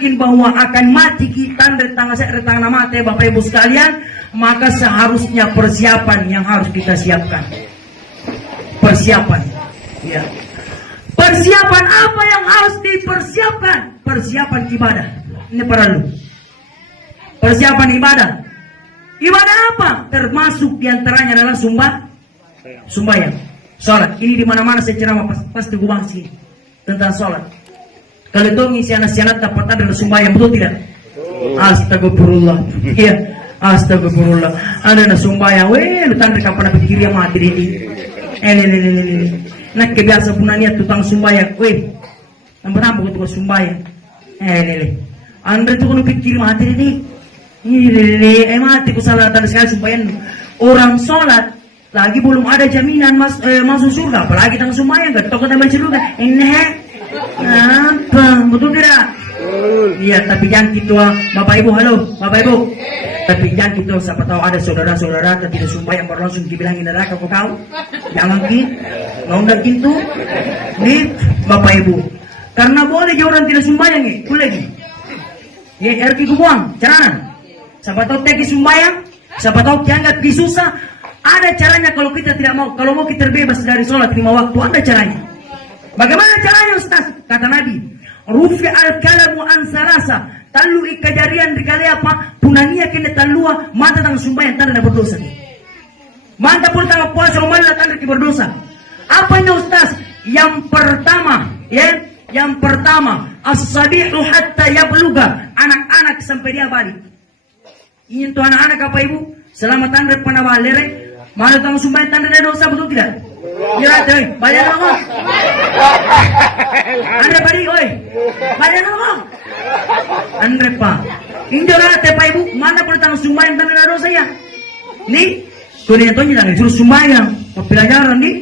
yakin bahwa akan mati kita retang mati Bapak Ibu sekalian, maka seharusnya persiapan yang harus kita siapkan. Persiapan, ya. Persiapan apa yang harus dipersiapkan? Persiapan ibadah. Ini perlu. Persiapan ibadah. Ibadah apa? Termasuk diantaranya adalah sembahyang, sholat. Ini di mana-mana saya ceramah pasti gue bahas ini tentang sholat. Kalau itu ngisi anak-anak dapat ada sembahyang, betul tidak? Astagfirullah. Iya, astagfirullah. Ada na sembahyang. Weh, lu tanda kapan dapat kiri yang mati ini. Ini. Nah kebiasa punya niat tutang sembahyang. Weh, nampak betul sembahyang. Ini. Anda tuh kalau pikir mati ini. Ini mati ku salah tanda sekali sembahyang. Orang sholat lagi belum ada jaminan masuk surga, apalagi tentang sembahyang. Gak tahu kata baca dulu kan? Ini. Apa? Betul tidak? Iya, tapi jangan gitu Bapak Ibu, halo Bapak Ibu. Tapi jangan gitu, siapa tahu ada saudara-saudara yang tidak sembahyang baru langsung dibilangin neraka kau. Jangan gitu, nggak gitu. Nih Bapak Ibu, karena boleh orang tidak sembahyang nih, boleh nih. Ya, erki kubuang, caranya. Siapa tahu tegi sembahyang, siapa tahu dianggap susah. Ada caranya kalau kita tidak mau, kalau mau kita terbebas dari sholat 5 waktu, ada caranya. Bagaimana caranya Ustaz? Kata Nabi, rufi al-kalamu an salasa, talu ikajarian dikali apa? Punania kena talua, mata tang sumbayang tanda berdosa. Mata pun tang puasa umalah tanda berdosa. Apa ini Ustaz? Yang pertama, ya, yang pertama, as-sabihu hatta yabluga, anak-anak sampai dia balik. Ini tuh anak-anak apa Ibu? Selama tanda pernah balere, mana tang sumbayang tanda dosa, betul tidak? Ya, deh, bayar ngomong. Anda balik, oi. Bayar ngomong. Andre Pak. Indora Pak Ibu, mana pun tang sumbayang tanda dosa ya? Nih, kuliah tuh jangan disuruh sumbayang, pelajaran nih.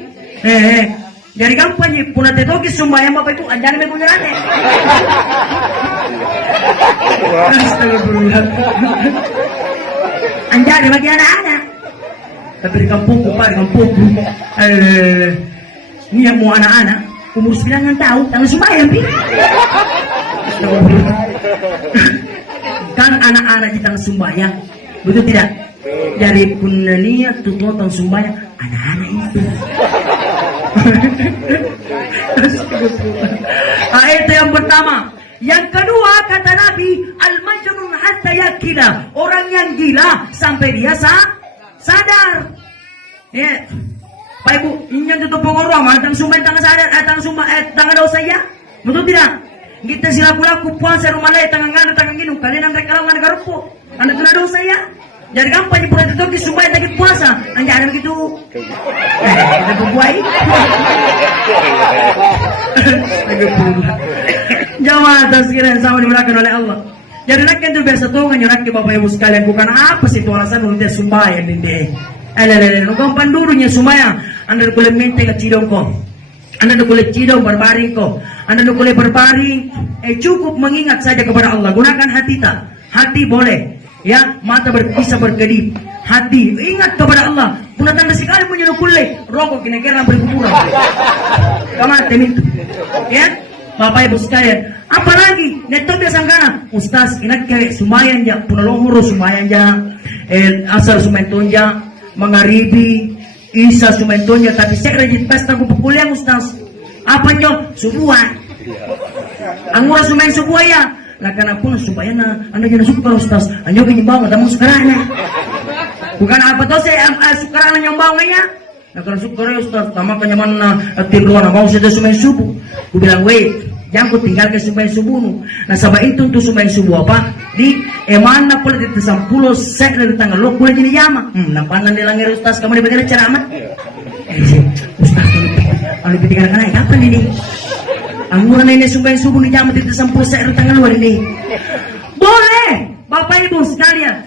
Dari kampanye punah tetoki sumbayang Bapak Ibu, anjani me punya rate. Astagfirullah. Anjani bagi anak-anak. Tapi di kampungku, Pak, di kampungku, ini yang mau anak-anak, umur 9 tahun, tangan sembahyang, Pi. Kan anak-anak di tangan sembahyang, betul tidak? Dari punania tutup tangan sembahyang, anak-anak itu. Itu yang pertama. Yang kedua, kata Nabi, al-majnun hatta yakila, orang yang gila sampai dia sadar. Ya, Pak Ibu, ini yang tutup pengorong, tang sumbai tang sadar, tang dosa ya, betul tidak? Kita silaku-laku puasa rumah lain, tangan ngana, tangan ginung, kalian yang mereka lawan negara rupo, anda tuna dosa ya. Jadi kampanye pura tutup di sumbai tadi puasa, anda ada begitu? Kita berbuai. Jamaah tazkirah yang sama dimulakan oleh Allah. Jadi rakyat itu biasa tuh nganyurak Bapak Ibu sekalian, bukan apa sih itu alasan untuk sumbayang dinding. Nukang pandurunya sumbayang, anda boleh minta ke cidong ko, anda boleh cidong berbaring ko, anda boleh berbaring, cukup mengingat saja kepada Allah. Gunakan hati tak, hati boleh, ya mata bisa berkedip, hati ingat kepada Allah. Punah tanda sekali punya nukule, rokok kira-kira berkuburan, kamar temintu, ya. Bapak Ibu sekalian, apalagi neto biasa kana Ustaz inak kayak sumayan ja punalongoro sumayan ja asal sumentonja mangaribi isa sumentonja tapi saya rajin pesta ku kuliah Ustaz apa nyo subuhan angura sumayan subuh ya lah kana pun subayana anda jangan suka Ustaz anyo kinyimbang tamu sekarang bukan apa tuh saya sekarang nyombang ya nah kalau suka Ustaz sama kenyaman tim luar mau saja sumayan subuh ku bilang wait jangan ku tinggal ke sumbai subuhmu. Nah sabah itu untuk sumbai subuh apa? Di mana pula di tesampulo sek dari tanggal lo pula jadi jama. Nampanan di langir Ustaz kamu dibagi ceramah. Ustaz kalau dipikirkan naik kapan ini? Angguran ini sumbai subuh di jama di tesampulo sek dari tanggal luar ini. Boleh, Bapak Ibu sekalian.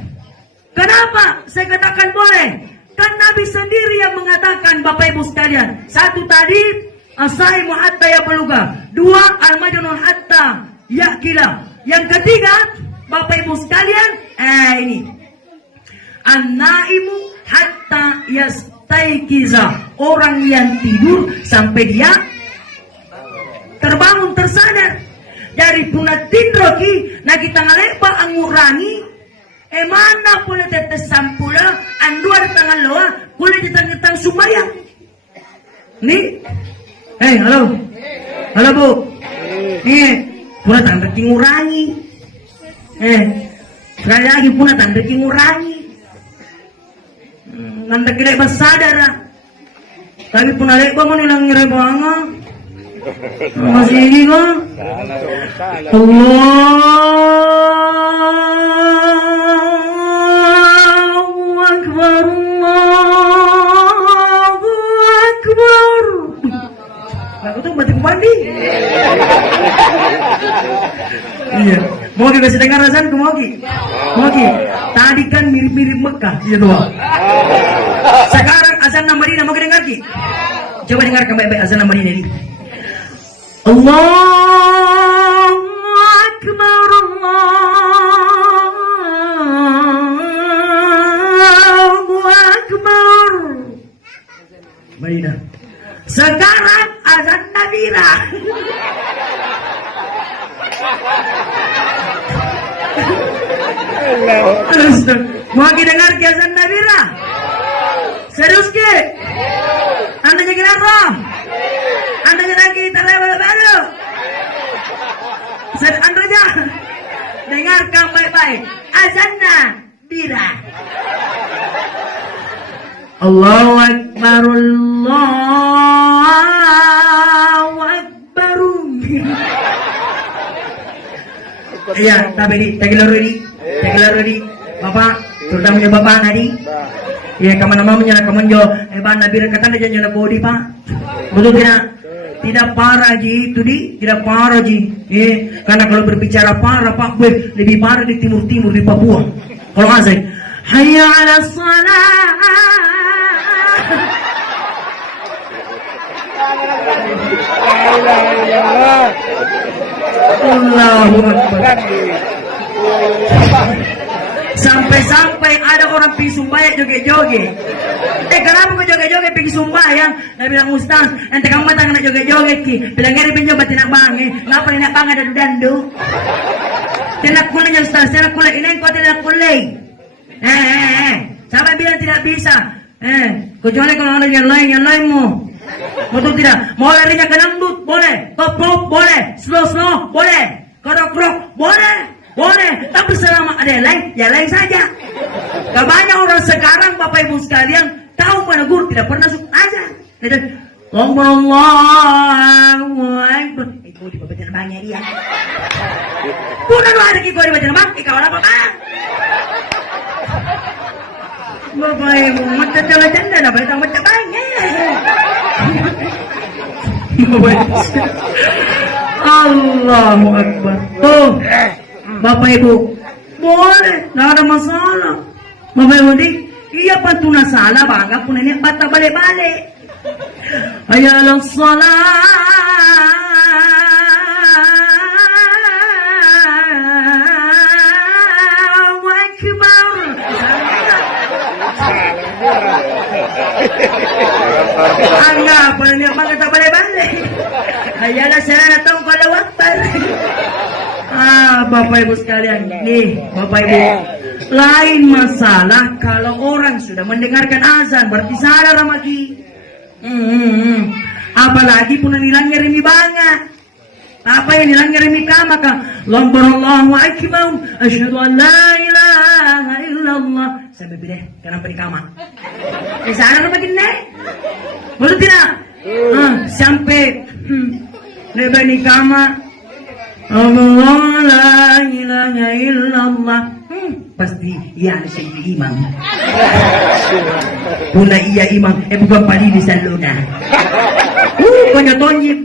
Kenapa saya katakan boleh? Kan Nabi sendiri yang mengatakan Bapak Ibu sekalian. Satu tadi asaimu hatta ya beluga, 2 al-majnun hatta yakila. Yang ketiga Bapak Ibu sekalian ini an-naimu hatta yastaiqiza, orang yang tidur sampai dia terbangun tersadar. Dari puna tindroki na kita ngalepa ang ngurangi mana pula tetes sampula anduar tangan loa pula ditang sumayang nih halo bu puna tang reki ngurangi sekali lagi puna tang reki ngurangi nanti kira bersadar tapi puna lepa mo nilang ngira banga masih ini kok Allahu Akbar Allahu Akbar aku tuh mati mandi iya mau kasih dengar azan ke mau tadi kan mirip-mirip Mekah iya tuh sekarang azan Madinah mau dengar ki coba dengarkan baik-baik azan Madinah ini Allahu Akbar Allahu Akbar Madinah sekarang azan Nabila mau dengar ke azan Nabila serius ke anda jadi apa anda lagi terlewat baru anda aja dengarkan baik-baik azan Nabila Allahu Akbar Allahu Akbar iya tapi ini tegelar ready bapak terutama bapak tadi iya kemana-mana menyala kemenjo bana biar kata aja nyala body pak betul tidak parah ji itu tidak parah ji karena kalau berbicara parah pak lebih parah di timur di Papua kalau azan hayya 'alas shalah Allahu Akbar sampai-sampai ada orang pergi sumbayang joget-joget kenapa kau joget-joget pergi sumbayang dia bilang ustaz ente kamu matang nak joget-joget ki bilang ngeri pinjau batin nak bange ngapa ni nak bange dadu dandu tidak kulai ustaz tidak kulai ini kau tidak kulai sampai bilang tidak bisa kecuali kalau ada yang lainmu betul tidak mau larinya ke dangdut boleh pop boleh slow boleh rock boleh tapi selama ada yang lain ya lain saja banyak orang sekarang Bapak Ibu sekalian tahu mana guru tidak pernah suka aja Allahu Akbar kau di bagian banyak dia bukan ada kau di bagian banyak kau apa Bapak Ibu macam jalan dah baik macam banyak Allahu Akbar tuh Bapak Ibu boleh tidak ada masalah Bapak Ibu iya pantuna salah bangga pun ini bata balik-balik ayalah salah Angga, pala niya makita balik-balik. Ayalah saya datang kalau wakbar. Bapak Ibu sekalian, nih Bapak Ibu, lain masalah kalau orang sudah mendengarkan azan berarti salah ramaki. Apalagi pun nilangnya remi banget. Apa yang nilangnya remi kama ka? Allahu akbar, asyhadu an la ilaha illallah. Sampai bila kenapa di kama? Sana ramaki nih. Betul tidak? Sampai lebar di kama. Allah la ilaha illallah. Pasti iya si imam. Puna iya imam, bukan padi di salona. Kanya tonji,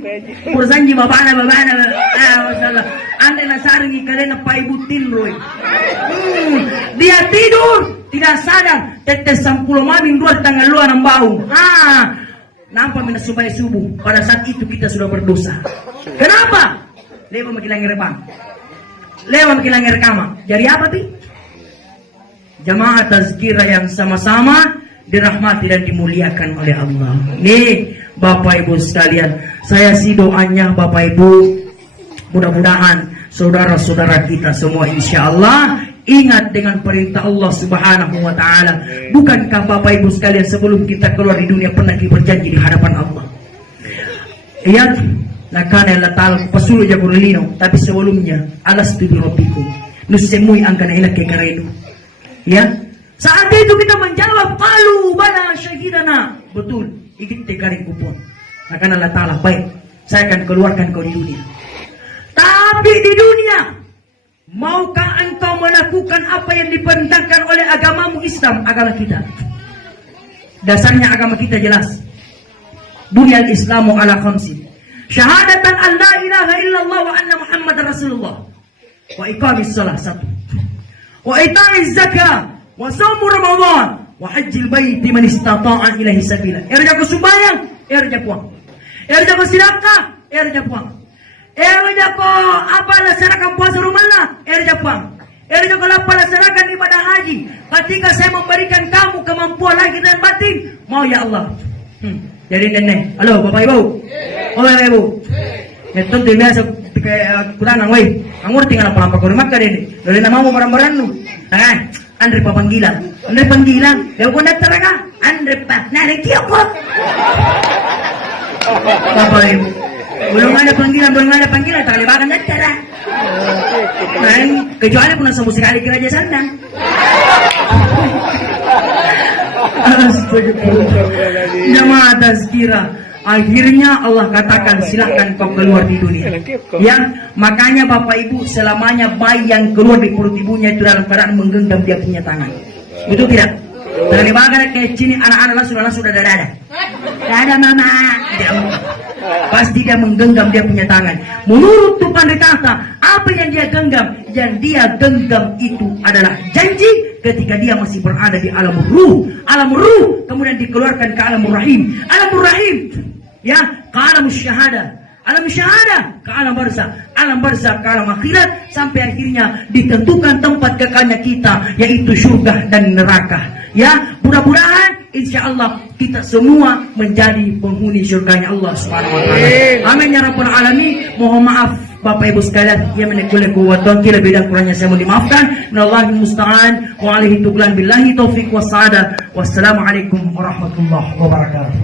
kursanji babana. Masalah. Anda nasaringi karena pai butin roy. Dia tidur, tidak sadar. Tetes 10 mamin dua tangan luar ng bau. Nampak mina supaya subuh. Pada saat itu kita sudah berdosa. Kenapa? Lewa makilang rekam. Lewa makilang rekama. Jadi apa ti? Jamaah tazkirah yang sama-sama dirahmati dan dimuliakan oleh Allah. Nih Bapak Ibu sekalian, saya sih doanya Bapak Ibu, mudah-mudahan saudara-saudara kita semua insya Allah ingat dengan perintah Allah Subhanahu wa Ta'ala. Bukankah Bapak Ibu sekalian, sebelum kita keluar di dunia pernah berjanji di hadapan Allah? Iya, nakana Allah Ta'ala pasulu jagurlino, tapi sebelumnya alastu bi rabbikum nusemui angkana ina ke karedu. Ya, saat itu kita menjawab qalu bala syahidana, betul ikut tekari kupon. Nakana Allah Ta'ala, baik, saya akan keluarkan kau di dunia. Tapi di dunia, maukah engkau melakukan apa yang diperintahkan oleh agamamu Islam, agama kita? Dasarnya agama kita jelas. Bunyal Islamu ala khamsin. Syahadatan an la ilaha illallah wa anna Muhammad Rasulullah. Wa iqamis salah satu. Wa ita'iz zakah. Wa saumu Ramadan. Wa hajjil baiti man istata'a ilahi sabila. Erja ko sumbayang, erja puang. Erja ko sedekah, erja puang. Erja ko apa laksanakan puasa Ramadan, erja puang. Erja ko apa laksanakan ibadah haji. Ketika saya memberikan kamu kemampuan lahir dan batin, mau ya Allah. Jadi nenek, halo Bapak Ibu. Oh Bapak Ibu. Itu dia biasa kurang ang way. Ang tinggal apa lampa ko rin magkarin. Dali na mo marang-marang no. Andre pa panggilan. Andre panggilan. Lew ko na talaga. Andre pa. Narikiyo ko. Bapak Ibu. Belum ada panggilan. Takalibakan na tara. Kecuali pun nasa musikali Raja Sandang. Jamaah tazkirah. Akhirnya Allah katakan silakan kau keluar di dunia. Ya, makanya Bapak Ibu selamanya bayi yang keluar di perut ibunya itu dalam keadaan menggenggam dia punya tangan. Betul tidak? Dari bagian kayak sini anak-anak sudah ada. Ada mama. Pasti dia menggenggam dia punya tangan. Menurut Tuhan Rita, apa yang dia genggam? Yang dia genggam itu adalah janji ketika dia masih berada di alam ruh. Alam ruh kemudian dikeluarkan ke alam rahim. Alam rahim, ya, ke alam syahada. Alam syahada ke alam barzah. Alam barzah ke alam akhirat. Sampai akhirnya ditentukan tempat kekalnya kita, yaitu surga dan neraka. Ya, mudah-mudahan insya Allah kita semua menjadi penghuni surganya Allah Subhanahu wa Ta'ala. Amin ya rabbal alamin. Mohon maaf Bapak Ibu sekalian yang menekulah kuwatan kira beda kurangnya saya mohon dimaafkan. Minallahil musta'an wa alaihi tuqlan billahi taufiq wassadah. Wassalamualaikum warahmatullahi wabarakatuh.